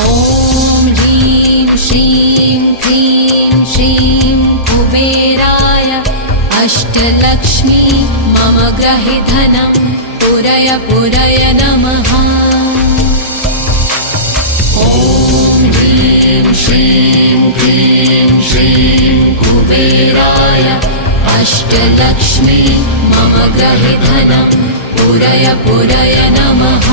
ॐ ह्रीं श्रीं क्लीं श्रीं कुबेराय अष्टलक्ष्मी मम गृहे धनं पुरय पुरय नमः। ॐ ह्रीं श्रीं क्लीं श्रीं कुबेराय अष्टलक्ष्मी मम गृहे धनं पुरय पुरय नमः।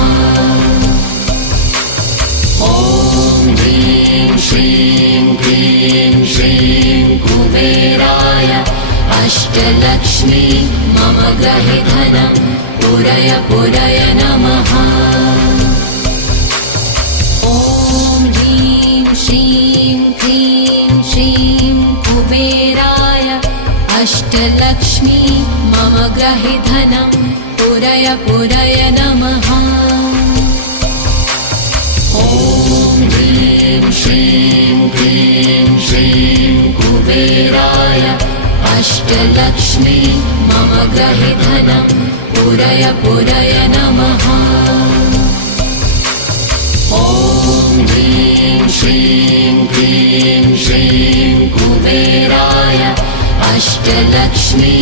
ॐ ह्रीं श्रीं क्लीं श्रीं कुबेराय अष्टलक्ष्मी मम गृहे धनं पुरय पुरय नमः। ॐ ह्रीं श्रीं क्लीं श्रीं कुबेराय अष्टलक्ष्मी मम गृहे धनं पुरय पुरय नमः। ॐ ह्रीं श्रीं क्लीं श्रीं कुबेराय अष्टलक्ष्मी मम गृहे धनं पुरय पुरय नमः। ॐ ह्रीं श्रीं क्लीं श्रीं कुबेराय अष्टलक्ष्मी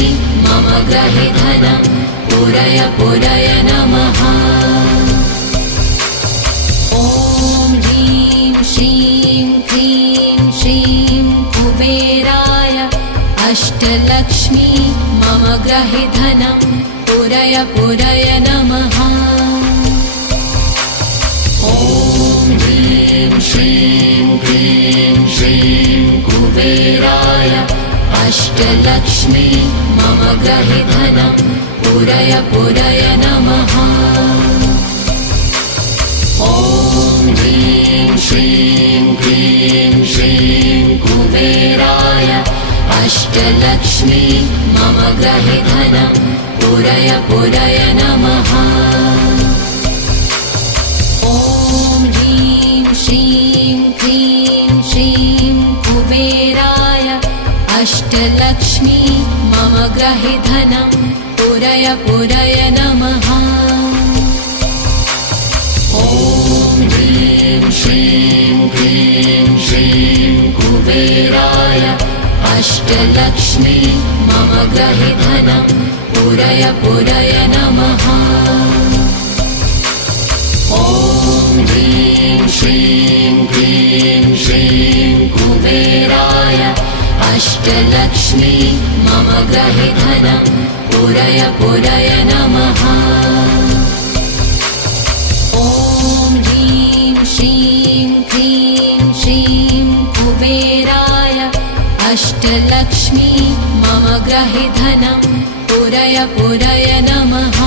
मम गृहे धनं पुरय पुरय नमः। ॐ ह्रीं श्रीं क्लीं श्रीं कुबेराय अष्टलक्ष्मी मम गृहे धनं पुरय पुरय नमः। ॐ ह्रीं श्रीं क्लीं श्रीं कुबेराय अष्टलक्ष्मी मम गृहे धनं पुरय पुरय नमः। ॐ ह्रीं श्रीं क्लीं श्रीं कुबेराय अष्टलक्ष्मी मम गृहे धनं पुरय पुरय नमः। ॐ ह्रीं श्रीं क्लीं श्रीं कुबेराय अष्टलक्ष्मी मम गृहे धनं पुरय पुरय नमः। ॐ ह्रीं श्रीं क्लीं श्रीं कुबेराय अष्टलक्ष्मी मम गृहे धनं पुरय पुरय नमः। ॐ ह्रीं श्रीं क्लीं श्रीं कुबेराय अष्टलक्ष्मी मम गृहे धनं पुरय पुरय नमः। ॐ ह्रीं श्रीं क्लीं श्रीं कुबेराय अष्टलक्ष्मी मम गृहे धनं पुरय पुरय नमः।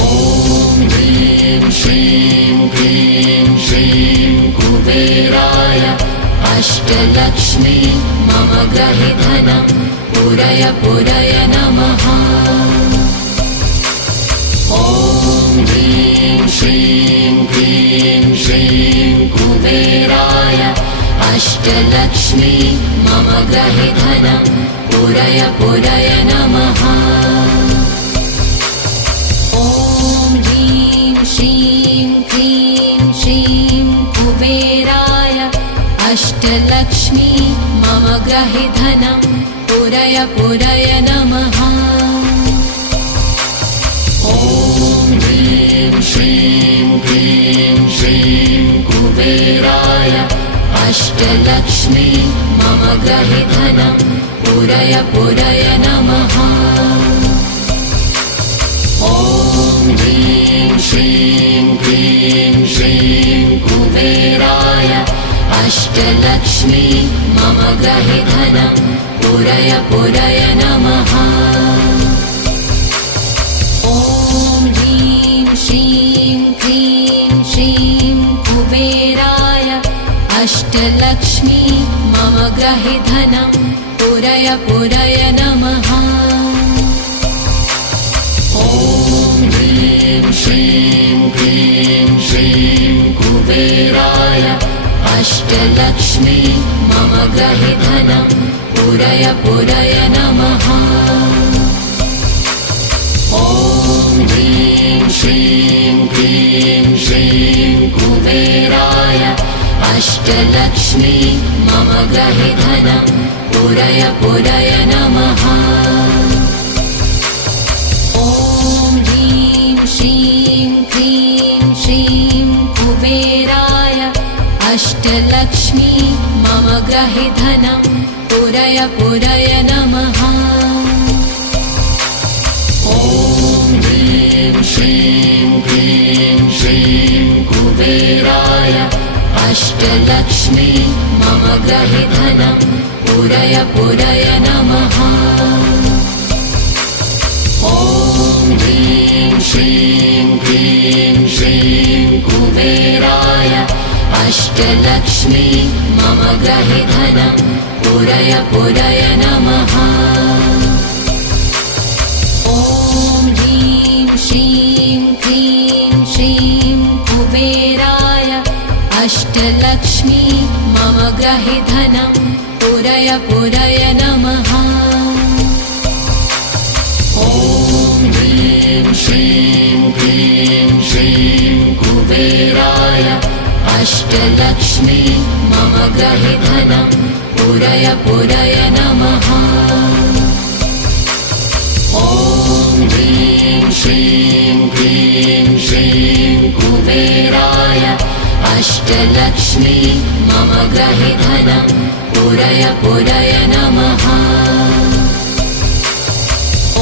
ॐ ह्रीं श्रीं क्लीं श्रीं कुबेराय अष्टलक्ष्मी मम गृहे धनं पुरय पुरय नमः। ॐ ह्रीं श्रीं क्लीं श्रीं कुबेराय अष्टलक्ष्मी मम गृहे धनं पुरय पुरय नमः। ॐ ह्रीं श्रीं क्लीं श्रीं कुबेराय अष्टलक्ष्मी मम गृहे धनं पुरय पुरय नमः। ॐ ह्रीं श्रीं क्लीं श्रीं कुबेराय अष्टलक्ष्मी मम गृहे धनं पुरय पुरय नमः। ॐ ह्रीं श्रीं क्लीं श्रीं कुबेराय अष्टलक्ष्मी मम गृहे धनं पुरय पुरय नमः। ॐ ह्रीं श्रीं क्लीं श्रीं कुबेराय अष्टलक्ष्मी मम गृहे धनं पुरय पुरय नमः। ॐ ह्रीं श्रीं क्लीं श्रीं कुबेराय अष्टलक्ष्मी मम गृहे धनं पुरय पुरय नमः। ॐ ह्रीं श्रीं क्लीं श्रीं अष्टलक्ष्मी मम गृहे धनं पूरय पूरय नमः। ॐ ह्रीं श्रीं क्लीं श्रीं कुबेराय अष्टलक्ष्मी मम गृहे धनं पूरय पूरय नमः। ॐ ह्रीं श्रीं क्लीं श्रीं कुबेराय अष्टलक्ष्मी मम गृहे धनं पूरय पूरय नमः। ॐ ह्रीं श्रीं क्लीं श्रीं कुबेराय अष्टलक्ष्मी मम गृहे धनं पूरय पूरय नमः। ॐ ह्रीं श्रीं क्लीं श्रीं कुबेराय अष्टलक्ष्मी मम गृहे धनं पूरय पूरय नमः। ॐ ह्रीं श्रीं क्लीं श्रीं कुबेराय अष्टलक्ष्मी मम गृहे धनं पूरय पूरय नमः। ॐ ह्रीं श्रीं क्लीं श्रीं कुबेराय अष्टलक्ष्मी मम गृहे धनं पूरय पूरय नमः।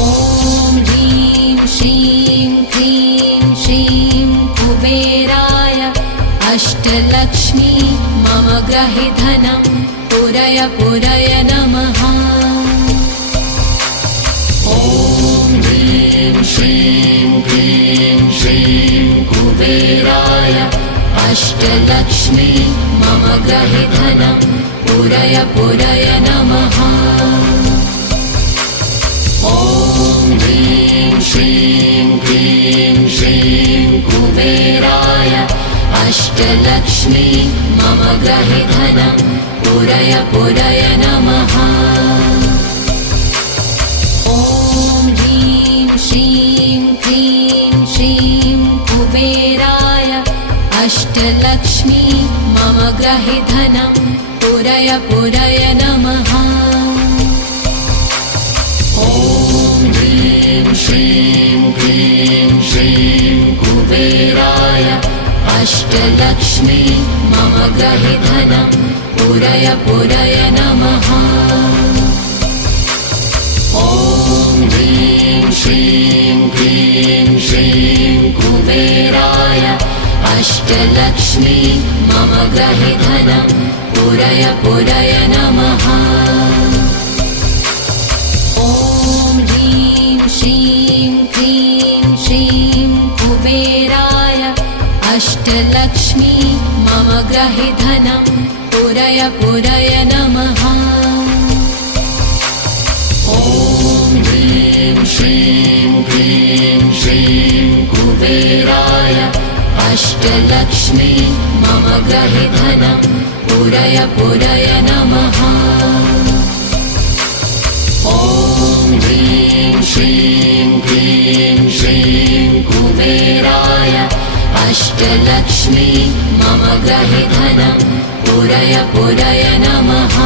ॐ ह्रीं श्रीं क्लीं श्रीं कुबेराय अष्टलक्ष्मी मम गृहे धनं पूरय पूरय नमः। ॐ ह्रीं श्रीं क्लीं श्रीं कुबेराय अष्टलक्ष्मी मम गृहे धनं पूरय पूरय नमः। ॐ ह्रीं श्रीं क्लीं श्रीं कुबेराय अष्टलक्ष्मी मम गृहे धनं पूरय पूरय नमः। ॐ ह्रीं श्रीं क्लीं श्रीं कुबेराय अष्टलक्ष्मी मम गृहे धनं पूरय पूरय नमः। ॐ ह्रीं श्रीं क्लीं श्रीं कुबेराय अष्टलक्ष्मी मम गृहे धनं पूरय पूरय नमः। ॐ ह्रीं श्रीं क्लीं श्रीं कुबेराय अष्टलक्ष्मी मम गृहे धनं पूरय पूरय नमः। ॐ ह्रीं श्रीं क्लीं श्रीं कुबेराय अष्टलक्ष्मी मम गृहे धनं पूरय पूरय नमः। ॐ ह्रीं श्रीं क्लीं श्रीं कुबेराय अष्टलक्ष्मी मम गृहे धनं पूरय पूरय नमः। ॐ ह्रीं श्रीं क्लीं श्रीं कुबेराय अष्टलक्ष्मी मम गृहे धनं पूरय पूरय नमः।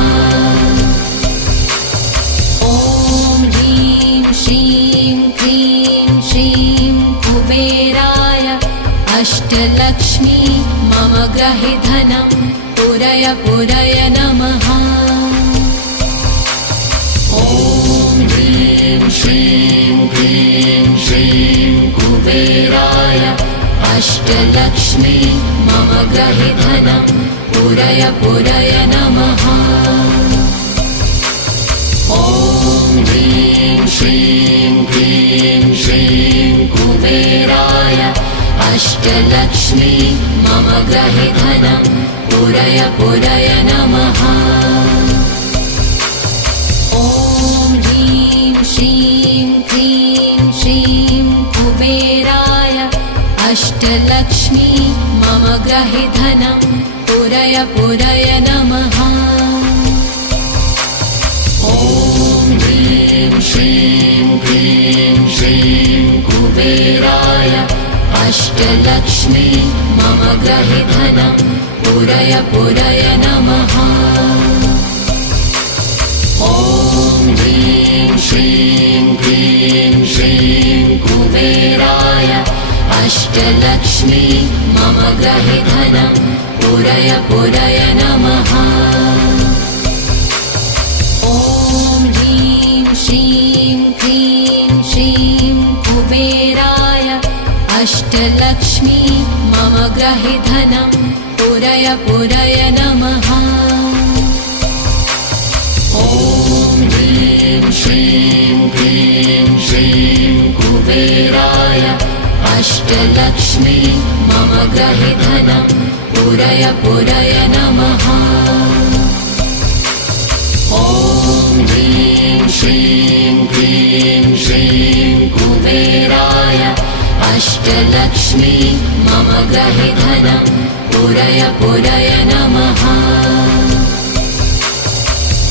ॐ ह्रीं श्रीं क्लीं श्रीं कुबेराय अष्टलक्ष्मी मम गृहे धनं पूरय पूरय नमः। ॐ ह्रीं श्रीं क्लीं श्रीं कुबेराय अष्टलक्ष्मी मम गृहे धनं पूरय पूरय नमः। ॐ ह्रीं श्रीं क्लीं श्रीं कुबेराय अष्टलक्ष्मी मम गृहे धनं पूरय पूरय नमः। ॐ ह्रीं श्रीं क्लीं श्रीं कुबेराय अष्टलक्ष्मी मम गृहे धनं पूरय पूरय नमः। ॐ ह्रीं श्रीं क्लीं श्रीं कुबेराय अष्टलक्ष्मी मम गृहे धनं पूरय पूरय नमः। ॐ ह्रीं श्रीं क्लीं श्रीं कुबेराय अष्टलक्ष्मी मम गृहे धनं पूरय पूरय नमः। ॐ ह्रीं श्रीं क्लीं श्रीं कुबेराय अष्टलक्ष्मी मम गृहे धनं पूरय पूरय नमः। ॐ ह्रीं श्रीं क्लीं श्रीं कुबेराय अष्टलक्ष्मी मम गृहे धनं पूरय पूरय नमः। ॐ ह्रीं श्रीं क्लीं श्रीं कुबेराय अष्टलक्ष्मी मम गृहे धनं पूरय पूरय नमः।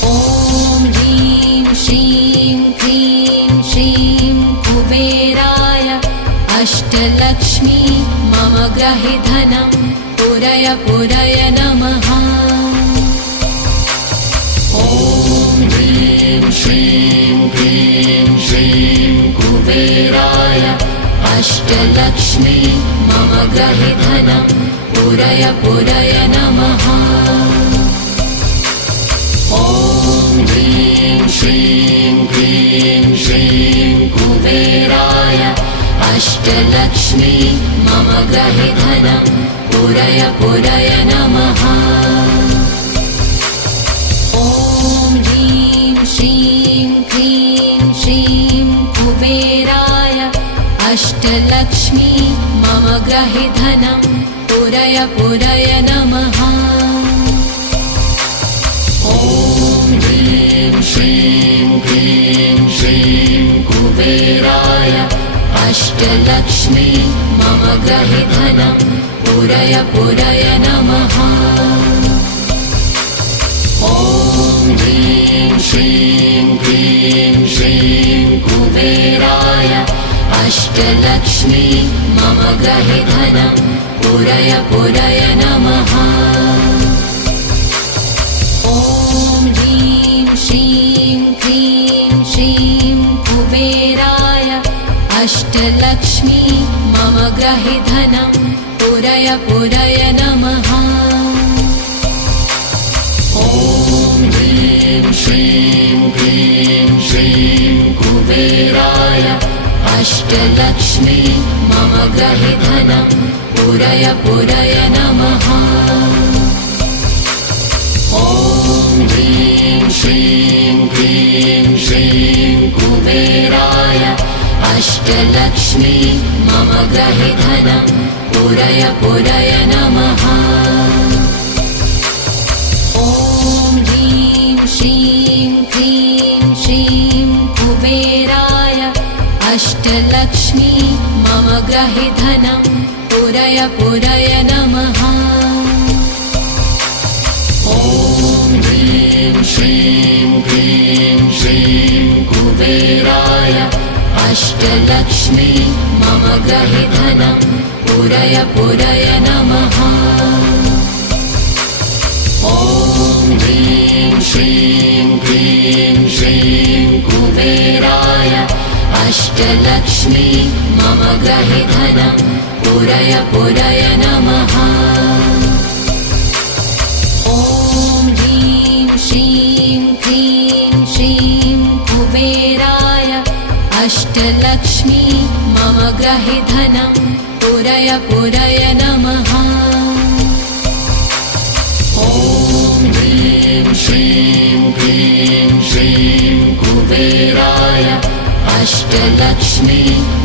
ॐ ह्रीं श्रीं क्लीं श्रीं कुबेराय अष्टलक्ष्मी मम गृहे धनं पूरय पूरय नमः। ॐ ह्रीं श्रीं क्लीं श्रीं कुबेराय अष्टलक्ष्मी मम गृहे धनं पूरय पूरय नमः। ॐ ह्रीं श्रीं क्लीं श्रीं कुबेराय अष्टलक्ष्मी मम गृहे धनं पूरय पूरय नमः। ॐ ह्रीं श्रीं क्लीं श्रीं कुबेराय अष्टलक्ष्मी मम गृहे धनं पूरय पूरय नमः। ॐ ह्रीं श्रीं क्लीं श्रीं कुबेराय अष्टलक्ष्मी मम गृहे धनं पूरय पूरय नमः। ॐ ह्रीं श्रीं क्लीं श्रीं कुबेराय अष्टलक्ष्मी मम गृहे धनं पूरय पूरय नमः। ॐ ह्रीं श्रीं क्लीं श्रीं कुबेराय अष्टलक्ष्मी मम गृहे धनं पूरय पूरय नमः। ॐ ह्रीं श्रीं क्लीं श्रीं कुबेराय अष्टलक्ष्मी मम गृहे धनं पूरय पूरय नमः। ॐ ह्रीं श्रीं क्लीं श्रीं कुबेराय अष्टलक्ष्मी मम गृहे धनं पूरय पूरय नमः। ॐ ह्रीं श्रीं क्लीं श्रीं कुबेराय अष्टलक्ष्मी मम गृहे धनं पूरय पूरय नमः। ॐ ह्रीं श्रीं क्लीं श्रीं कुबेराय अष्टलक्ष्मी मम गृहे धनं पूरय पूरय नमः। ॐ ह्रीं श्रीं क्लीं श्रीं कुबेराय अष्टलक्ष्मी मम गृहे धनं पूरय पूरय नमः। ॐ ह्रीं श्रीं क्लीं श्रीं कुबेराय अष्टलक्ष्मी मम गृहे धनं पूरय पूरय नमः। ॐ ह्रीं श्रीं क्लीं श्रीं कुबेराय अष्टलक्ष्मी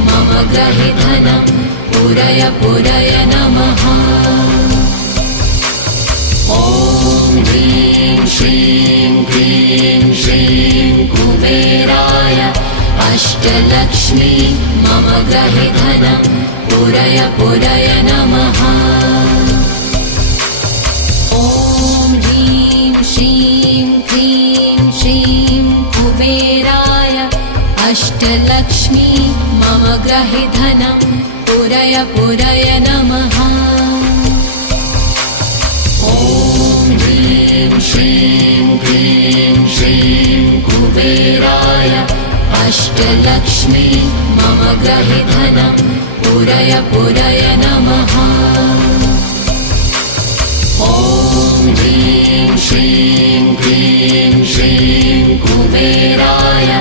मम गृहे धनं पूरय पूरय नमः। ॐ ह्रीं श्रीं क्लीं श्रीं कुबेराय अष्टलक्ष्मी मम गृहे धनं पूरय पूरय नमः। ॐ ह्रीं श्रीं क्लीं श्रीं कुबेराय अष्टलक्ष्मी मम गृहे धनं पूरय पूरय नमः। श्रीं क्लीं श्रीं कुबेराय अष्टलक्ष्मी मम गृहे धनं पूरय पूरय नमः। ॐ ह्रीं श्रीं क्लीं श्रीं कुबेराय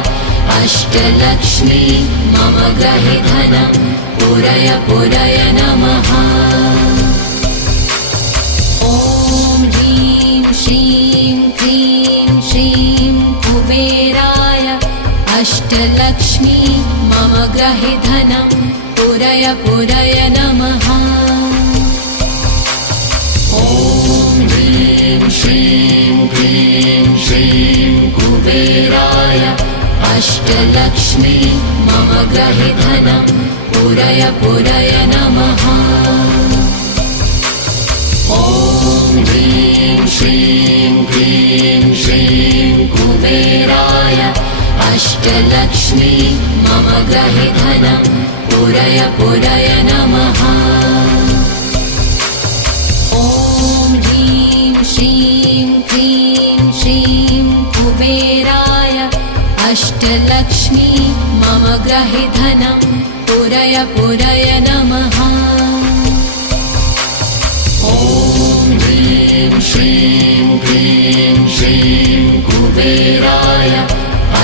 अष्टलक्ष्मी मम गृहे धनं पूरय पूरय नमः। ॐ ह्रीं श्रीं क्लीं श्रीं कुबेराय अष्टलक्ष्मी मम गृहे धनं पूरय पूरय नमः। ॐ ह्रीं श्रीं क्लीं श्रीं कुबेराय अष्टलक्ष्मी मम गृहे धनं पूरय पूरय नमः। ॐ ह्रीं श्रीं क्लीं श्रीं कुबेराय अष्टलक्ष्मी मम गृहे धनं पूरय पूरय नमः। ॐ ह्रीं श्रीं क्लीं श्रीं कुबेराय अष्टलक्ष्मी मम गृहे धनं पूरय पूरय नमः। ॐ ह्रीं श्रीं क्लीं श्रीं कुबेराय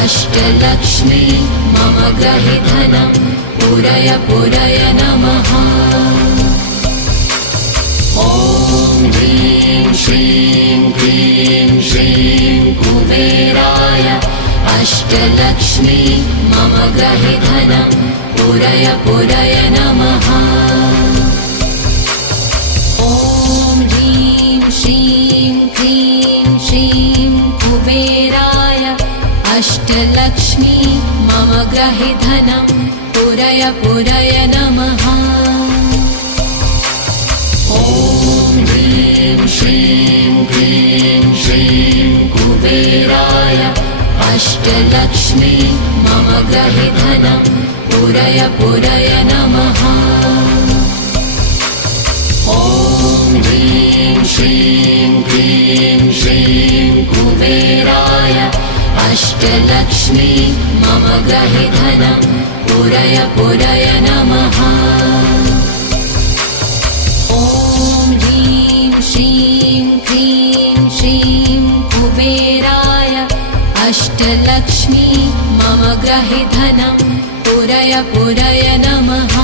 अष्टलक्ष्मी मम गृहे धनं पूरय पूरय नमः। ॐ ह्रीं श्रीं क्लीं श्रीं कुबेराय अष्टलक्ष्मी मम गृहे धनं पूरय पूरय नमः। ॐ ह्रीं श्रीं क्लीं श्रीं कुबेराय अष्टलक्ष्मी मम गृहे धनं पूरय पूरय नमः। ॐ ह्रीं श्रीं क्लीं श्रीं कुबेराय अष्टलक्ष्मी मम गृहे धनं पूरय पूरय नमः। ॐ ह्रीं श्रीं क्लीं श्रीं कुबेराय अष्टलक्ष्मी मम गृहे धनं पूरय पूरय नमः। ॐ ह्रीं श्रीं क्लीं श्रीं कुबेराय अष्टलक्ष्मी मम गृहे धनं पूरय पूरय नमः।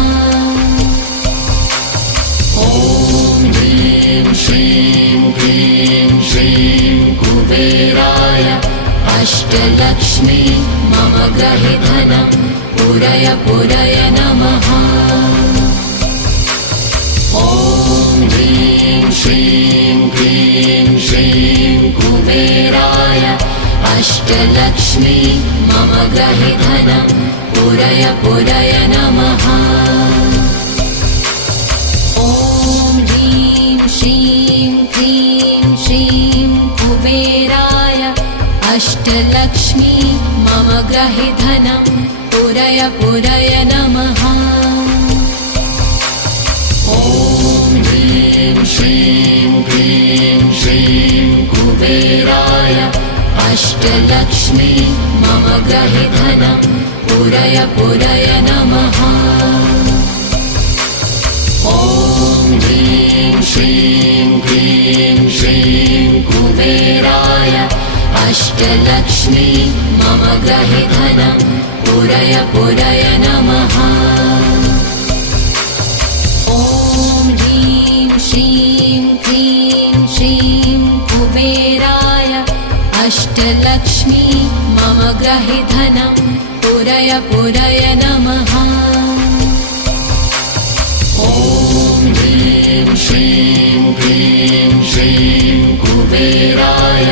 ॐ ह्रीं श्रीं क्लीं श्रीं कुबेराय अष्टलक्ष्मी मम गृहे धनं पूरय पूरय नमः। ॐ ह्रीं श्रीं क्लीं श्रीं कुबेराय अष्टलक्ष्मी मम गृहे धनं पूरय पूरय नमः। ॐ ह्रीं श्रीं क्लीं श्रीं कुबेराय अष्टलक्ष्मी मम गृहे धनं पूरय पूरय नमः। ॐ ह्रीं श्रीं क्लीं श्रीं कुबेराय अष्टलक्ष्मी मम गृहे धनं पूरय पूरय नमः। ॐ ह्रीं श्रीं क्लीं श्रीं कुबेराय अष्टलक्ष्मी मम गृहे धनं पूरय पूरय नमः। ॐ ह्रीं श्रीं क्लीं श्रीं कुबेराय अष्टलक्ष्मी मम गृहे धनं पूरय पूरय नमः। ॐ ह्रीं श्रीं क्लीं श्रीं कुबेराय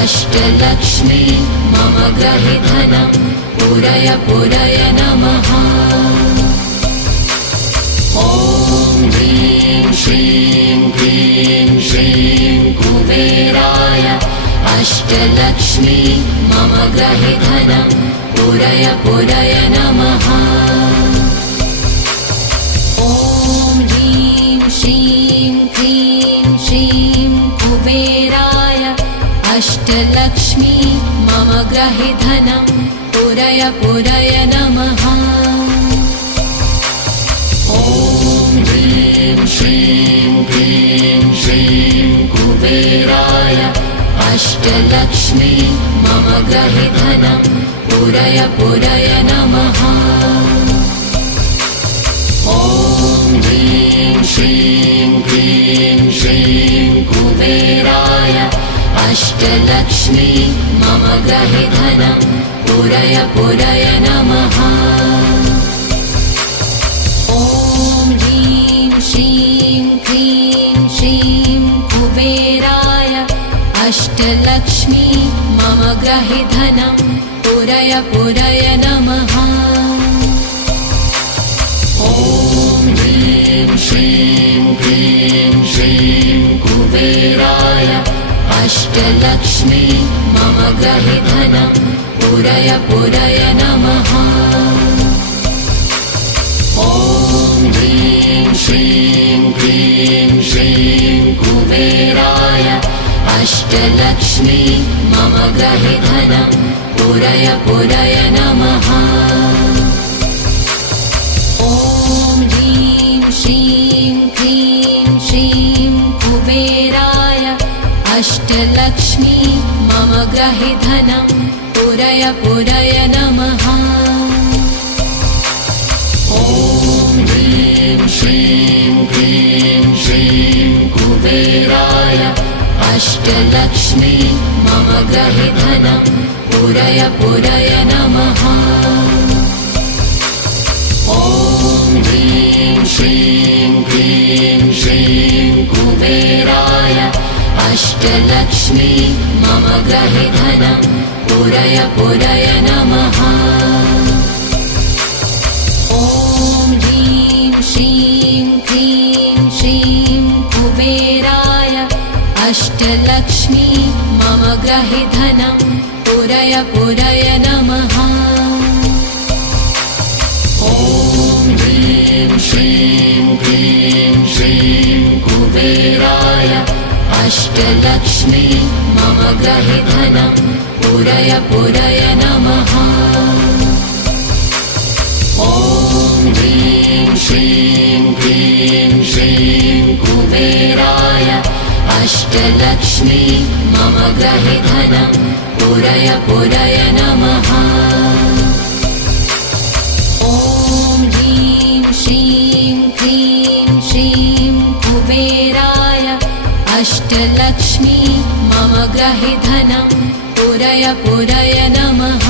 अष्टलक्ष्मी मम गृहे धनं पूरय पूरय नमः। ॐ ह्रीं श्रीं क्लीं श्रीं कुबेराय अष्टलक्ष्मी मम गृहे धनं पूरय पूरय नमः। ॐ ह्रीं श्रीं क्लीं श्रीं कुबेराय अष्टलक्ष्मी मम ग्रहे धनं पूरय पूरय नमः। ॐ ह्रीं श्रीं क्लीं श्रीं कुबेराय अष्टलक्ष्मी मम ग्रहे धनं पूरय पूरय नमः। ॐ ह्रीं श्रीं क्लीं श्रीं कुबेराय अष्टलक्ष्मी मम ग्रहे धनं पूरय पूरय नमः। ॐ ह्रीं श्रीं क्लीं श्रीं कुबेराय अष्टलक्ष्मी मम ग्रहे धनं पूरय पूरय नमः। ॐ ह्रीं श्रीं क्लीं श्रीं कुबेराय अष्टलक्ष्मी मम ग्रहे धनं पूरय पूरय नमः। ॐ ह्रीं श्रीं क्लीं श्रीं कुबेराय अष्टलक्ष्मी मम ग्रहे धनं पूरय पूरय नमः। ॐ ह्रीं श्रीं क्लीं श्रीं कुबेराय अष्टलक्ष्मी मम ग्रहे धनं पूरय पूरय नमः। ॐ ह्रीं श्रीं क्लीं श्रीं कुबेराय अष्टलक्ष्मी मम ग्रहे धनं पूरय पूरय नमः। ॐ ह्रीं श्रीं क्लीं श्रीं कुबेराय अष्टलक्ष्मी मम ग्रहे धनं पूरय पूरय नमः। ॐ ह्रीं श्रीं क्लीं श्रीं कुबेराय अष्टलक्ष्मी मम ग्रहे धनं पूरय पूरय नमः। ॐ ह्रीं श्रीं क्लीं श्रीं कुबेराय अष्टलक्ष्मी मम ग्रहे धनं पूरय पूरय नमः। ॐ ह्रीं श्रीं क्लीं श्रीं कुबेराय अष्टलक्ष्मी मम ग्रहे धनं पूरय पूरय नमः। ॐ ह्रीं श्रीं क्लीं श्रीं कुबेराय अष्टलक्ष्मी मम ग्रहे धनं पूरय पूरय नमः।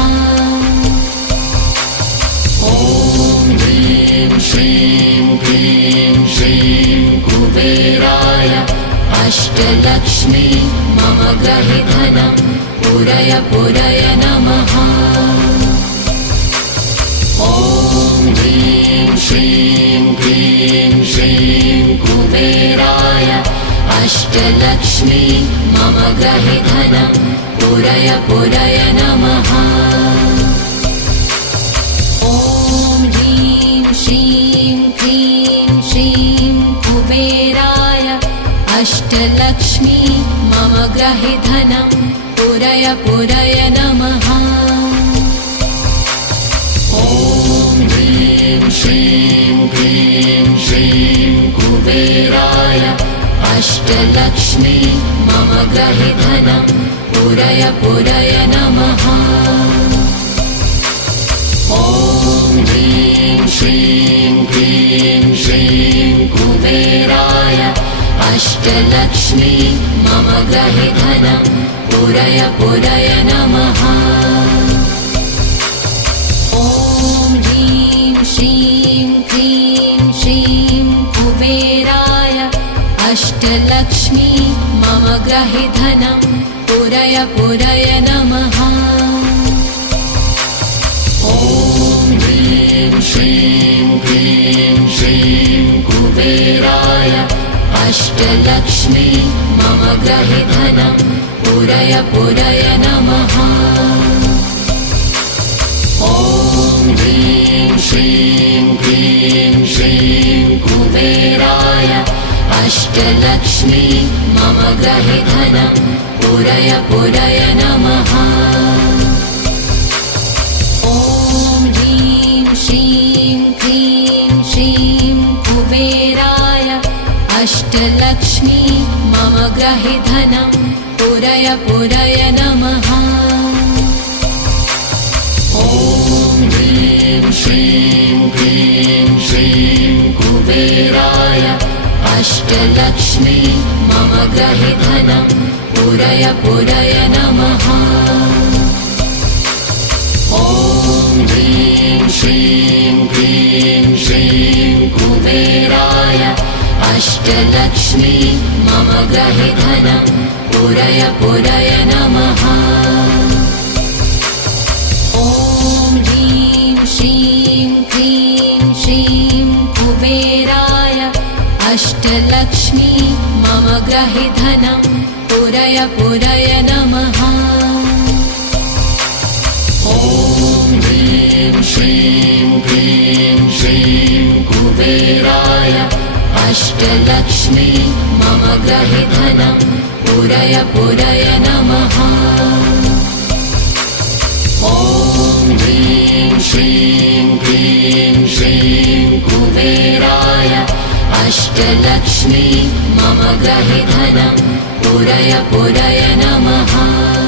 ॐ ह्रीं श्रीं क्लीं श्रीं कुबेराय अष्टलक्ष्मी मम ग्रहे धनं पूरय पूरय नमः। ॐ ह्रीं श्रीं क्लीं श्रीं कुबेराय अष्टलक्ष्मी मम ग्रहे धनं पूरय पूरय नमः। ॐ ह्रीं श्रीं क्लीं श्रीं कुबेराय अष्टलक्ष्मी मम ग्रहे धनं पूरय पूरय नमः। ॐ ह्रीं श्रीं क्लीं श्रीं कुबेराय अष्टलक्ष्मी मम ग्रहे धनं पूरय पूरय नमः। ॐ ह्रीं श्रीं क्लीं श्रीं कुबेराय अष्टलक्ष्मी मम ग्रहे धनं पूरय पूरय नमः। ॐ ह्रीं श्रीं क्लीं श्रीं कुबेराय अष्टलक्ष्मी मम ग्रहे धनं पूरय पूरय नमः। ॐ ह्रीं श्रीं क्लीं श्रीं कुबेराय अष्टलक्ष्मी मम ग्रहे धनं पूरय पूरय नमः। ॐ ह्रीं श्रीं क्लीं श्रीं कुबेराय अष्टलक्ष्मी मम ग्रहे धनं पूरय पूरय नमः। ॐ ह्रीं श्रीं क्रीं श्रीं कुबेराय अष्टलक्ष्मी मम गृहे धनं पूरय पूरय नमः। ॐ ह्रीं श्रीं क्रीं श्रीं कुबेराय अष्टलक्ष्मी मम गृहे धनं पूरय पूरय नमः। ॐ ह्रीं श्रीं क्रीं श्रीं कुबेराय अष्टलक्ष्मी मम गृहे धनं पूरय पूरय नमः। ॐ ह्रीं श्रीं क्रीं श्रीं कुबेराय अष्टलक्ष्मी मम गृहे धनं पूरय पूरय नमः। ॐ ह्रीं श्रीं क्रीं श्रीं कुबेराय अष्टलक्ष्मी मम गृहे धनं पूरय पूरय नमः। ॐ ह्रीं श्रीं क्रीं श्रीं कुबेराय अष्टलक्ष्मी मम गृहे धनं पूरय पूरय नमः।